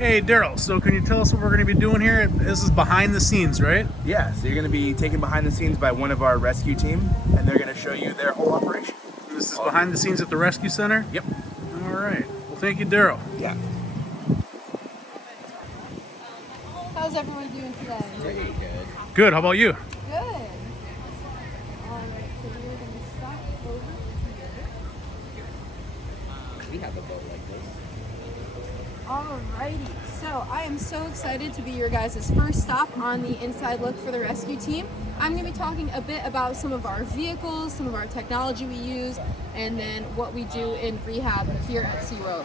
Hey Daryl, so can you tell us what we're going to be doing here? This is behind the scenes, right? Yeah, so you're going to be taken behind the scenes by one of our rescue team, and they're going to show you their whole operation. This is behind the scenes at the rescue center? Yep. All right. Well, thank you, Daryl. Yeah. How's everyone doing today? Pretty good. Good. How about you? Good. Alright, so we're going to stop over here. We have a boat like this. Alrighty, so I am so excited to be your guys' first stop on the inside look for the rescue team. I'm going to be talking a bit about some of our vehicles, some of our technology we use, and then what we do in rehab here at SeaWorld.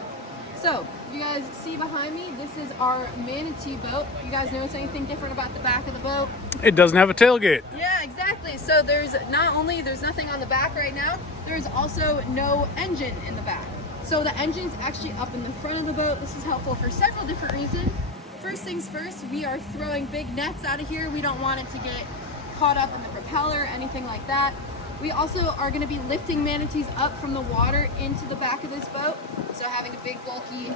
So, you guys see behind me, this is our manatee boat. You guys notice anything different about the back of the boat? It doesn't have a tailgate. Yeah, exactly. So there's nothing on the back right now, there's also no engine in the back. So the engine's actually up in the front of the boat. This is helpful for several different reasons. First things first, we are throwing big nets out of here. We don't want it to get caught up in the propeller or anything like that. We also are going to be lifting manatees up from the water into the back of this boat. So having a big bulky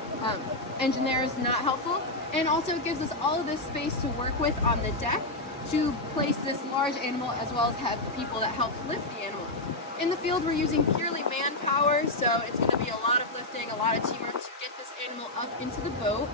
engine there is not helpful. And also it gives us all of this space to work with on the deck to place this large animal, as well as have the people that help lift the animal. In the field, we're using purely manpower, so it's going to be a lot of lifting, a lot of teamwork to get this animal up into the boat.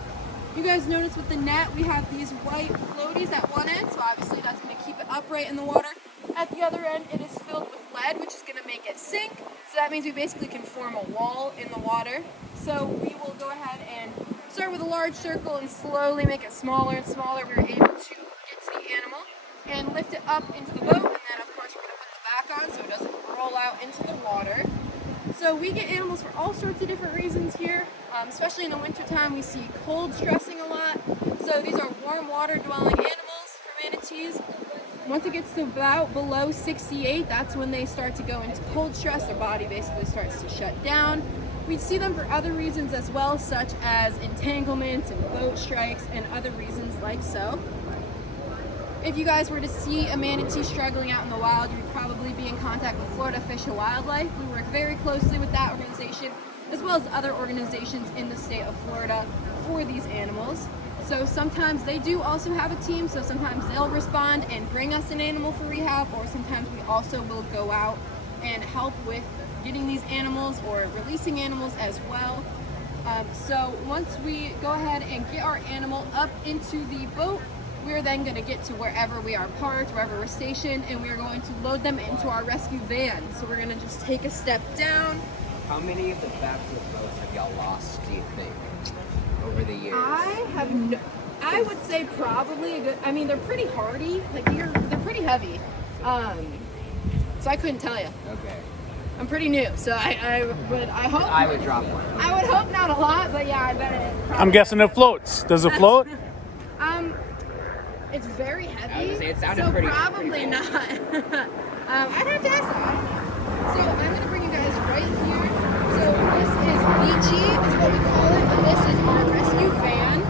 You guys notice with the net, we have these white floaties at one end, so obviously that's going to keep it upright in the water. At the other end, it is filled with lead, which is going to make it sink. So that means we basically can form a wall in the water. So we will go ahead and start with a large circle and slowly make it smaller and smaller. We're able to get to the animal and lift it up into the boat, and then of course we're going to put the back on so it doesn't roll out into the water. So we get animals for all sorts of different reasons here, especially in the wintertime. We see cold stressing a lot. So these are warm water dwelling animals for manatees. Once it gets to about below 68, that's when they start to go into cold stress. Their body basically starts to shut down. We see them for other reasons as well, such as entanglements and boat strikes and other reasons like so. If you guys were to see a manatee struggling out in the wild, you would probably be in contact with Florida Fish and Wildlife. We work very closely with that organization, as well as other organizations in the state of Florida for these animals. So sometimes they do also have a team, so sometimes they'll respond and bring us an animal for rehab, or sometimes we also will go out and help with getting these animals or releasing animals as well. So once we go ahead and get our animal up into the boat, we're then going to get to wherever we are parked, wherever we're stationed, and we are going to load them into our rescue van. So we're going to just take a step down. How many of the fabulous boats have y'all lost, do you think, over the years? I would say probably a good, I mean, they're pretty hardy, like they're pretty heavy. So I couldn't tell you. Okay. I'm pretty new, so I hope. I would drop one. I would hope not a lot, but yeah, I bet it. I'm guessing it floats. Does it float? It's very heavy. I was gonna say, it sounded so pretty. probably not. I'd have to ask them. So I'm gonna bring you guys right here. So this is Beachy, is what we call it, and this is our rescue van.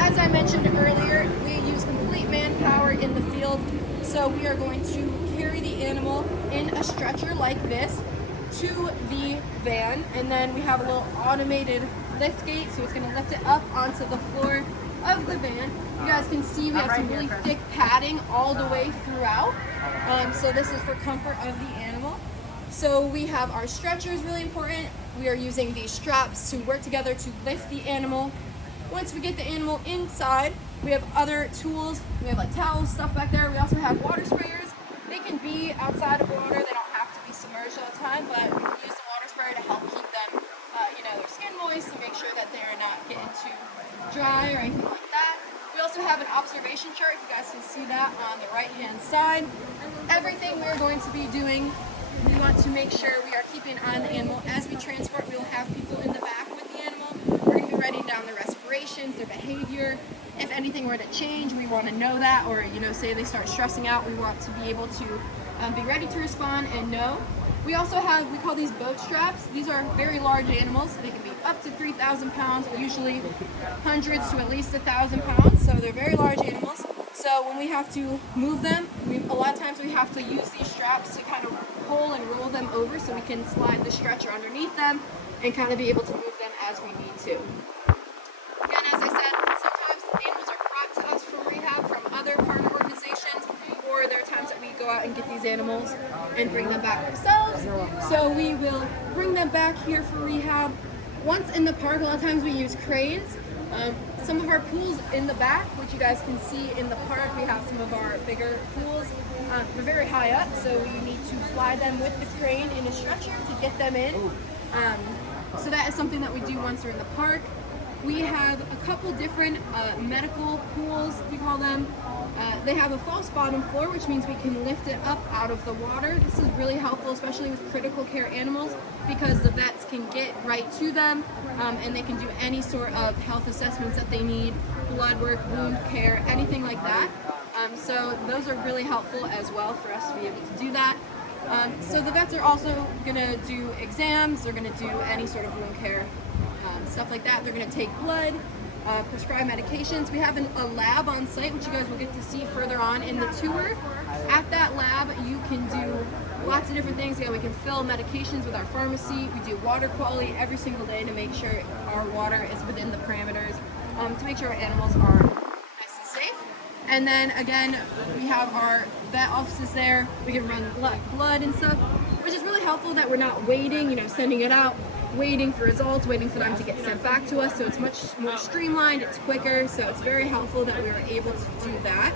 As I mentioned earlier, we use complete manpower in the field, so we are going to carry the animal in a stretcher like this to the van, and then we have a little automated lift gate, so it's going to lift it up onto the floor of the van. You guys can see we have some really thick padding all the way throughout, so this is for comfort of the animal. So we have our stretcher is really important. We are using these straps to work together to lift the animal. Once we get the animal inside, we have other tools. We have like towels, stuff back there. We also have water sprayers. They can be outside of water. They don't have to be submerged all the time, but we can use the water sprayer to help keep them, their skin moist, to make sure that they're not getting too dry or anything like that. We also have an observation chart. You guys can see that on the right-hand side. Everything we're going to be doing, we want to make sure we are keeping an eye on the animal. As we transport, we will have people in the back with the animal. We're going to be writing down their respirations, their behavior. If anything were to change, we want to know that, or say they start stressing out, we want to be able to be ready to respond and know. We also have, we call these boat straps. These are very large animals. They can be up to 3,000 pounds, usually hundreds to at least 1,000 pounds. So they're very large animals. So when we have to move them, a lot of times we have to use these straps to kind of pull and roll them over so we can slide the stretcher underneath them and kind of be able to move them as we need to. Again, out and get these animals and bring them back ourselves. So we will bring them back here for rehab. Once in the park, a lot of times we use cranes. Some of our pools in the back, which you guys can see in the park, we have some of our bigger pools. They're very high up, so we need to fly them with the crane in a stretcher to get them in. So that is something that we do once we're in the park. We have a couple different medical pools, we call them. They have a false bottom floor, which means we can lift it up out of the water. This is really helpful, especially with critical care animals, because the vets can get right to them and they can do any sort of health assessments that they need, blood work, wound care, anything like that. So those are really helpful as well for us to be able to do that. So the vets are also going to do exams, they're going to do any sort of wound care, stuff like that. They're going to take blood, prescribe medications. We have a lab on site, which you guys will get to see further on in the tour. At that lab, you can do lots of different things. We can fill medications with our pharmacy. We do water quality every single day to make sure our water is within the parameters, to make sure our animals are nice and safe. And then again, we have our vet offices there. We can run blood and stuff, which is really helpful that we're not waiting, sending it out, waiting for results, waiting for them to get sent back to us. So it's much more streamlined, it's quicker. So it's very helpful that we were able to do that.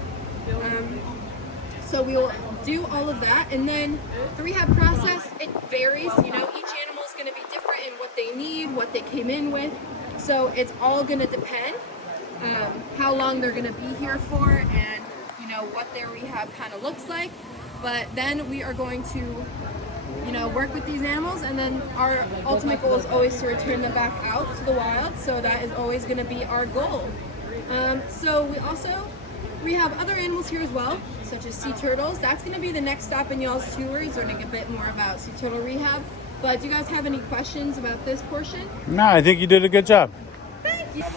So we will do all of that. And then the rehab process, it varies. Each animal is going to be different in what they need, what they came in with. So it's all going to depend how long they're going to be here for and, what their rehab kind of looks like. But then we are going to work with these animals, and then our ultimate goal is always to return them back out to the wild. So that is always going to be our goal. So we also rehab other animals here as well, such as sea turtles. That's going to be the next stop in y'all's tour, is learning a bit more about sea turtle rehab. But do you guys have any questions about this portion? No, I think you did a good job. Thank you. I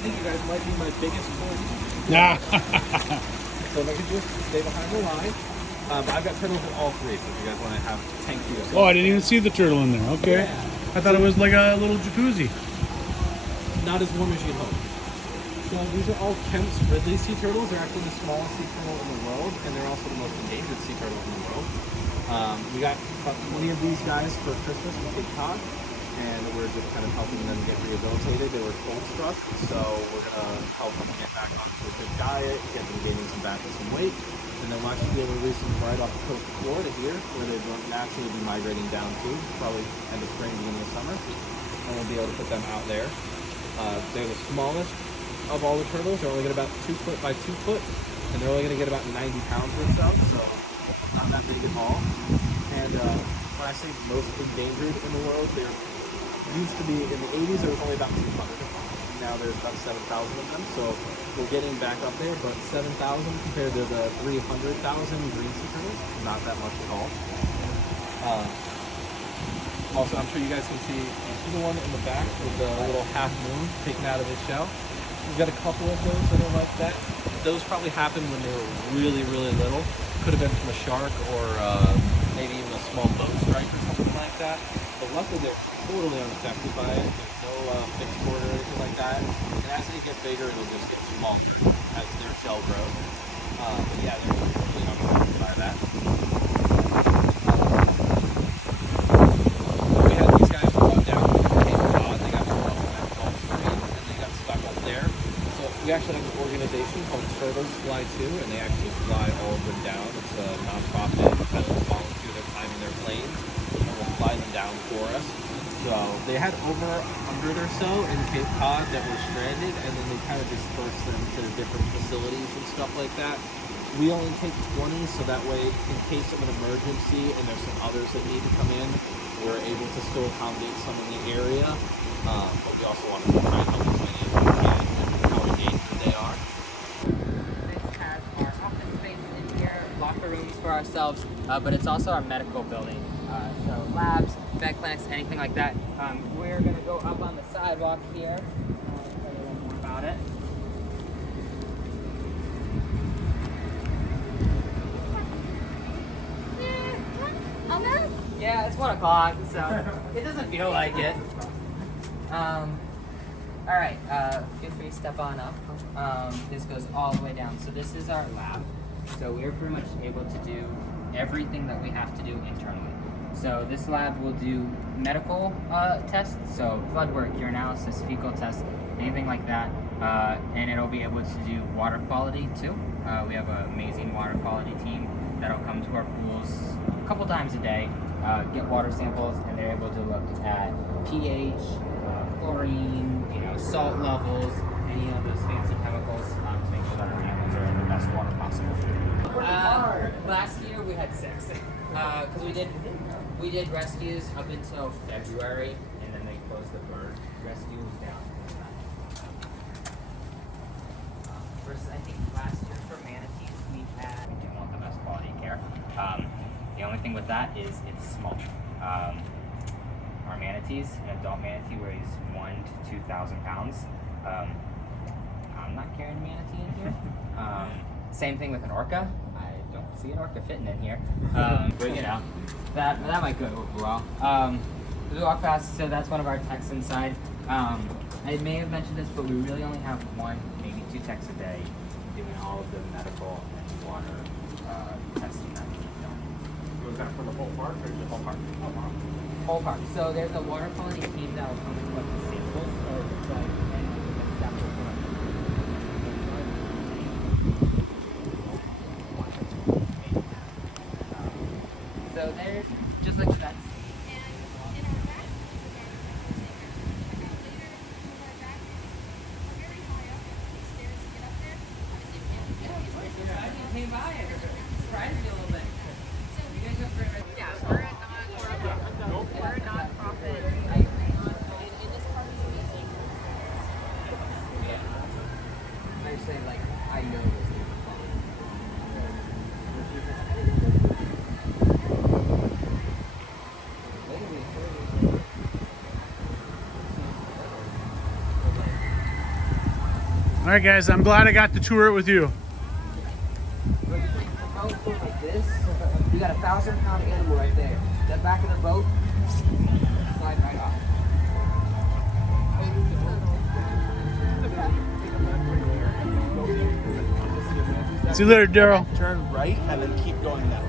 think you guys might be my biggest fan. Nah. So if I could just stay behind the line. But I've got turtles in all three, so if you guys want to have tank view. Oh, I didn't even see the turtle in there. Okay. Yeah. I thought it was like a little jacuzzi. Not as warm as you'd hope. So these are all Kemp's Ridley sea turtles. They're actually the smallest sea turtle in the world, and they're also the most endangered sea turtle in the world. We got about 20 of these guys for Christmas from Cape Cod, and we're just kind of helping them get rehabilitated. They were cold struck, so we're going to help them get back onto a good diet, get them gaining some back and some weight, and then we'll actually be able to release them right off the coast of Florida here, where they'd naturally be migrating down to, probably end of spring, beginning of summer, and we'll be able to put them out there. They're the smallest of all the turtles. They're only going to about 2 foot by 2 foot, and they're only going to get about 90 pounds or so not that big at all. And when I say most endangered in the world, there used to be, in the 80s, there was only about 200 of them. Now there's about 7,000 of them, so we're getting back up there, but 7,000 compared to the 300,000 green sea turtles, not that much at all. Also, I'm sure you guys can see the one in the back with the little half moon taken out of his shell. We've got a couple of those that are like that. Those probably happened when they were really, really little. Could have been from a shark or maybe even a small boat strike or something like that. But luckily they're totally unaffected by it. There's no fixed cord or anything like that. And as they get bigger, it'll just get smaller as their shell grows. But yeah, they're totally unaffected by that. We had these guys brought down from Cape Cod. They got stuck on that Gulf Stream and they got stuck up there. So we actually have an organization called Turtles Fly Too, and they actually fly all of them down. It's a non-profit that will volunteer their time in their planes and will fly them down for us. So they had over 100 or so in Cape Cod that were stranded, and then they kind of dispersed them to different facilities and stuff like that. We only take 20, so that way, in case of an emergency and there's some others that need to come in, we're able to still accommodate some in the area. But we also want to try and help as many as we can and how endangered they are. This has our office space in here, locker rooms for ourselves, but it's also our medical building. So labs, vet clinics, anything like that. We're going to go up on the sidewalk here and tell you a little more about it. Yeah, it's 1 o'clock, so it doesn't feel like it. All right, feel free to step on up. This goes all the way down. So this is our lab. So we're pretty much able to do everything that we have to do internally. So this lab will do medical tests, so blood work, urinalysis, fecal tests, anything like that. And it'll be able to do water quality too. We have an amazing water quality team that'll come to our pools a couple times a day, get water samples, and they're able to look at pH, chlorine, salt levels, any of those fancy chemicals to make sure that our animals are in the best water possible. Last year we had 6, because we did rescues up until February, and then they closed the bird rescue down. Versus, I think last year for manatees we do want the best quality care. The only thing with that is it's small. Our manatees, an adult manatee weighs 1,000 to 2,000 pounds. I'm not carrying a manatee in here. Same thing with an orca. I don't see an orca fitting in here. But that might go over well. We walk past, so that's one of our techs inside. I may have mentioned this, but we really only have 1, maybe 2 techs a day doing all of the medical and water testing that we've done. Was that for the whole park or just whole park? Whole park. So there's a water quality team that will come and collect the samples or so they're just like the vets. Came by and surprised me a little bit. You guys have great. Yeah, we're a non-profit. In this part is amazing. I say like I know this thing is fun. All right, guys, I'm glad I got to tour it with you. Like this, you got a 1,000-pound animal right there. That back of the boat, slide right off. See you later, Daryl. Turn right and then keep going that way.